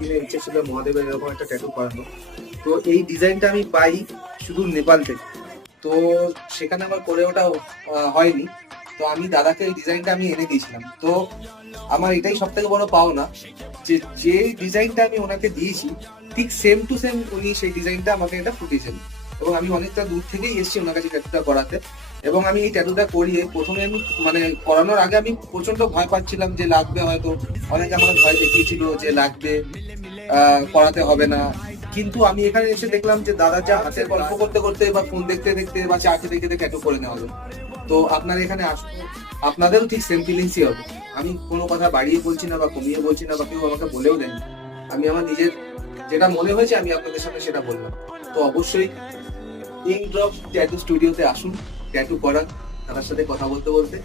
দিনে ইচ্ছে ছিল মহাদেবের এরকম একটা ট্যাটু করানো। তো এই ডিজাইনটা আমি পাই শুধু নেপাল থেকে। তো সেখানে আমার করে ওটা হয়নি। তো আমি দাদাকে এই ডিজাইনটা আমি এনে দিয়েছিলাম। তো আমার এটাই সব থেকে বড় পাওনা যে যে ডিজাইনটা আমি ওনাকে দিয়েছি ঠিক সেম টু সেম উনি সেই ডিজাইনটা আমাকে এটা ফুটিয়েছেন। এবং আমি অনেকটা দূর থেকেই এসেছি ওনার কাছে ট্যাটুটা করাতে। এবং আমি এই ট্যাটুটা করিয়ে প্রথমে আমি মানে করানোর আগে আমি প্রচন্ড ভয় পাচ্ছিলাম যে লাগবে, হয়তো অনেকে আমার ভয় দেখিয়েছিল যে লাগবে, করাতে হবে না। কিন্তু আমি এখানে এসে দেখলাম যে দাদা যা হাতে গল্প করতে করতে বা ফোন দেখতে দেখতে বা চাকে দেখে দেখে ট্যাটু করে নেওয়া হবে। তো আপনার এখানে আসুন, আপনাদেরও ঠিক সেম ফিলিংসই হবে। আমি কোনো কথা বাড়িয়ে বলছি না বা কমিয়ে বলছি না বা কেউ আমাকে বলেও দেয়নি। আমি আমার নিজের যেটা মনে হয়েছে আমি আপনাদের সামনে সেটা বললাম। তো অবশ্যই ইংড্রপ ট্যাটু স্টুডিওতে আসুন, ট্যাটু করান, তার সাথে কথা বলতে বলতে।